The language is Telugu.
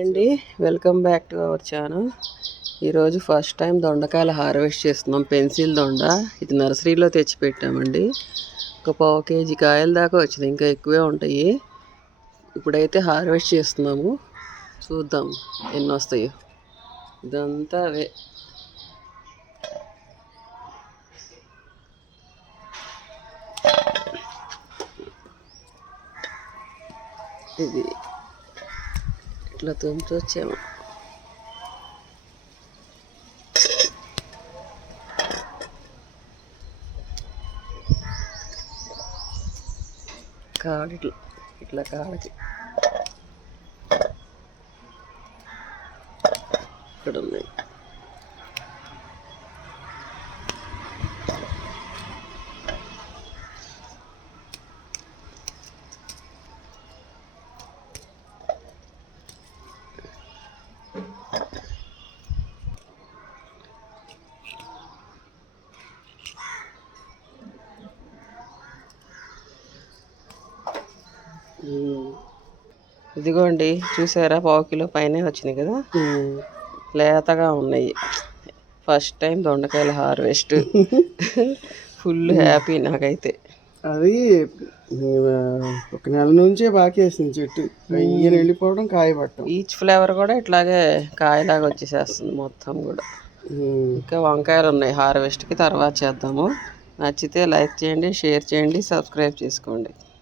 అండి welcome back to our channel. ఈరోజు ఫస్ట్ టైం దొండకాయలు హార్వెస్ట్ చేస్తున్నాం పెన్సిల్ దొండ. ఇది నర్సరీలో తెచ్చి పెట్టామండి ఒక పావు కేజీ కాయల దాకా వచ్చింది ఇంకా ఎక్కువే ఉంటాయి. ఇప్పుడైతే హార్వెస్ట్ చేస్తున్నాము. చూద్దాం ఎన్ని వస్తాయో. ఇదంతా అవే. ఇది ఇట్లా తుంచి వచ్చాము. కాడు ఇట్లా ఇట్లా కాడకి ఇక్కడ ఉన్నాయి. ఇదిగోండి చూసారా? పావు కిలో పైనే వచ్చినాయి కదా? లేతగా ఉన్నాయి. ఫస్ట్ టైం దొండకాయల హార్వెస్ట్. ఫుల్ హ్యాపీ నాకైతే. అది ఒక నెల నుంచే బాకీ వేసింది చెట్టు. ఈయన వెళ్ళిపోవడం కాయ పట్టడం ఈచ్ ఫ్లేవర్ కూడా ఇట్లాగే కాయలాగా వచ్చేసేస్తుంది మొత్తం కూడా. ఇంకా వంకాయలు ఉన్నాయి. హార్వెస్ట్కి తర్వాత చేద్దాము. నచ్చితే లైక్ చేయండి షేర్ చేయండి సబ్స్క్రైబ్ చేసుకోండి.